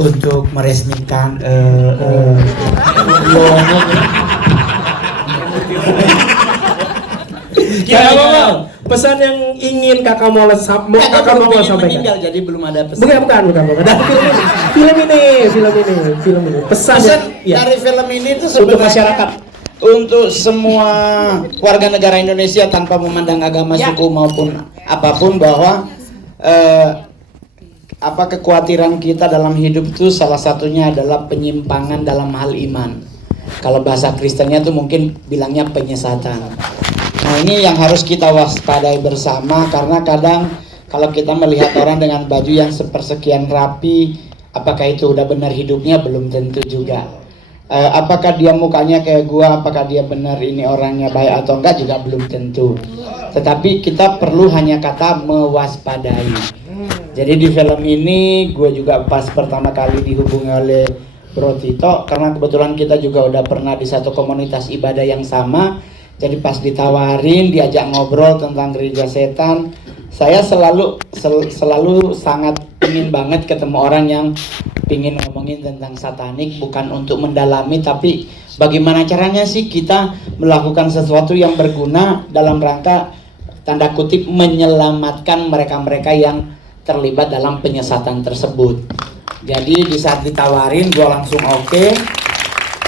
untuk meresmikan pesan yang ingin kakak mau sampaikan. Meninggal, jadi belum ada pesan. Bukan. Film ini. Pesan ya. Dari film ini itu untuk masyarakat, untuk semua warga negara Indonesia tanpa memandang agama, suku maupun apapun, bahwa kekhawatiran kita dalam hidup itu salah satunya adalah penyimpangan dalam hal iman. Kalau bahasa Kristennya tuh mungkin bilangnya penyesatan. Nah, ini yang harus kita waspadai bersama, karena kadang kalau kita melihat orang dengan baju yang sepersekian rapi, apakah itu udah benar hidupnya? Belum tentu juga. Apakah dia mukanya kayak gua, apakah dia benar ini orangnya baik atau enggak, juga belum tentu. Tetapi kita perlu hanya kata mewaspadai. Jadi di film ini gue juga pas pertama kali dihubungi oleh Bro Tito, karena kebetulan kita juga udah pernah di satu komunitas ibadah yang sama. Jadi pas ditawarin, diajak ngobrol tentang gereja setan, saya selalu sangat ingin banget ketemu orang yang ingin ngomongin tentang satanik, bukan untuk mendalami, tapi bagaimana caranya sih kita melakukan sesuatu yang berguna dalam rangka tanda kutip menyelamatkan mereka-mereka yang terlibat dalam penyesatan tersebut. Jadi di saat ditawarin, gue langsung oke.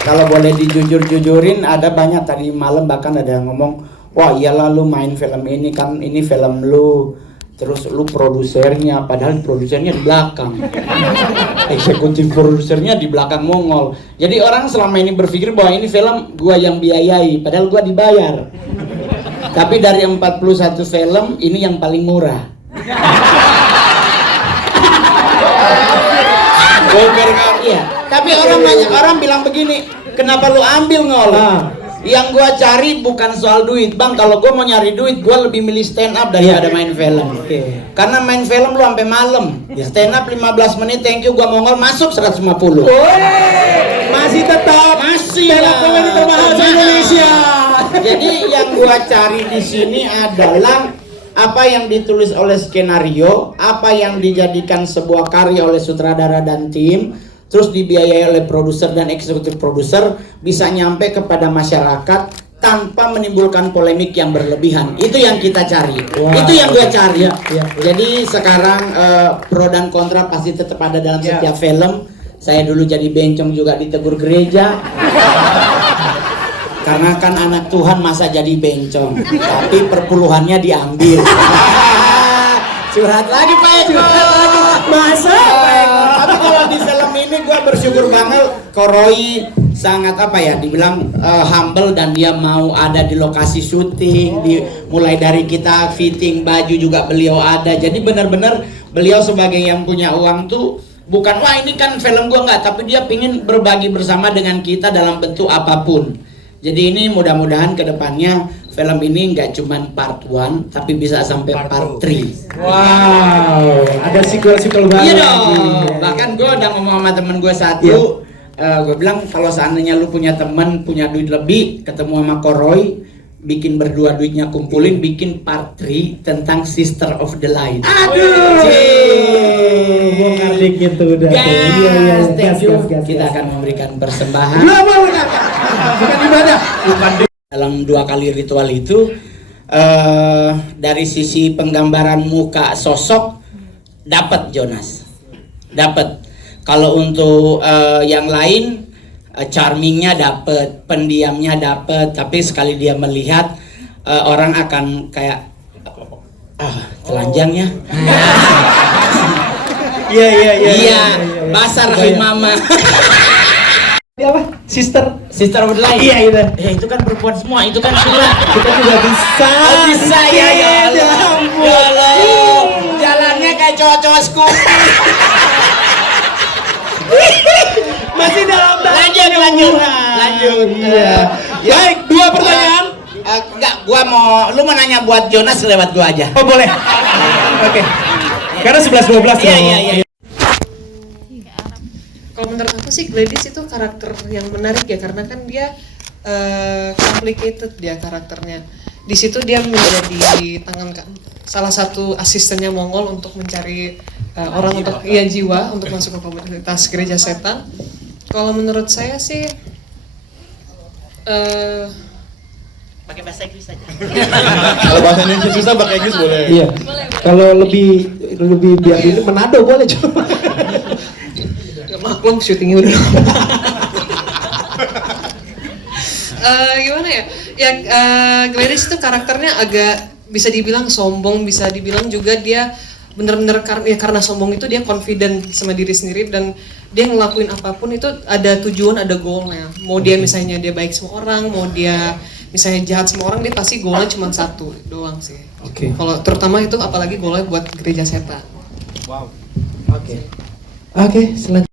Kalau boleh dijujur-jujurin, ada banyak tadi malam bahkan ada yang ngomong, wah iyalah lu main film ini, kan ini film lu, terus lu produsernya, padahal produsernya di belakang, eksekutif produsernya di belakang Mongol. Jadi orang selama ini berpikir bahwa ini film gua yang biayai, padahal gua dibayar. Tapi dari 41 film, ini yang paling murah. Iya. Tapi banyak orang bilang begini, kenapa lu ambil Ngol? Yang gua cari bukan soal duit, Bang. Kalau gua mau nyari duit, gua lebih milih stand up daripada main film. Karena main film lu sampai malam. Stand up 15 menit, thank you, gua Mongol masuk 150. Masih tetap stand up komedi termahal di Indonesia. Jadi yang gua cari di sini adalah apa yang ditulis oleh skenario, apa yang dijadikan sebuah karya oleh sutradara dan tim, terus dibiayai oleh produser dan eksekutif produser, bisa nyampe kepada masyarakat tanpa menimbulkan polemik yang berlebihan. Itu yang kita cari. Itu yang gue cari. Jadi sekarang pro dan kontra pasti tetap ada dalam setiap film. Saya dulu jadi bencong juga ditegur gereja. Karena kan anak Tuhan masa jadi bencong, tapi perpuluhannya diambil. Curhat lagi Pak Eko. Masa Pak Eko. Tapi kalau di film ini gue bersyukur banget, Koroi sangat dibilang humble, dan dia mau ada di lokasi syuting, mulai dari kita fitting baju juga beliau ada. Jadi benar-benar beliau sebagai yang punya uang tuh bukan wah ini kan film gue, enggak, tapi dia pingin berbagi bersama dengan kita dalam bentuk apapun. Jadi ini mudah-mudahan kedepannya film ini nggak cuma part 1 tapi bisa sampai part 3. Wow, ada sequel baru. Iya dong. Bahkan gue udah ngomong sama temen gue satu, gue bilang kalau seandainya lu punya temen punya duit lebih, ketemu sama Koroi, bikin berdua duitnya kumpulin, bikin part 3 tentang Sister of the Light. Aduh. Bongkar dikit tuh udah. Gas. Kita akan memberikan persembahan. Bukan ibadah. Dalam 2 kali ritual itu, dari sisi penggambaran muka sosok dapat Jonas, dapat. Kalau untuk yang lain, charmingnya dapat, pendiamnya dapat, tapi sekali dia melihat orang akan kayak telanjangnya. Iya, basar mama. Apa? Sister of the Light. Iya itu. Itu kan perempuan semua, itu kan surat. Kita juga bisa. Bisa ya Allah. Jalannya kayak cowok-cowok Scoopy. Masih dalam lanjut. Iya. Baik, 2 pertanyaan. Enggak, lu mau nanya buat Jonas lewat gua aja. Oh, boleh. Oke. Karena 11-12 Iya. Kalau menurut aku sih Gladys itu karakter yang menarik ya, karena kan dia complicated dia karakternya. Di situ dia menjadi tangan salah satu asistennya Mongol untuk mencari orang untuk jiwa untuk masuk ke komunitas gereja setan. Kalau menurut saya sih Pakai bahasa Inggris saja. Kalau bahasa Indonesia susah pakai Inggris boleh. Iya. Kalau lebih biar ini Manado boleh coba. maklum syutingnya udah. Gimana ya? Gladys itu karakternya agak bisa dibilang sombong, bisa dibilang juga dia bener-bener karena sombong itu dia confident sama diri sendiri dan dia ngelakuin apapun itu ada tujuan, ada goalnya. Mau dia misalnya dia baik sama orang, mau dia misalnya jahat sama orang, dia pasti goalnya cuma satu doang sih. Oke. Kalau terutama itu apalagi goalnya buat gereja setan. Oke. Oke, selanjutnya.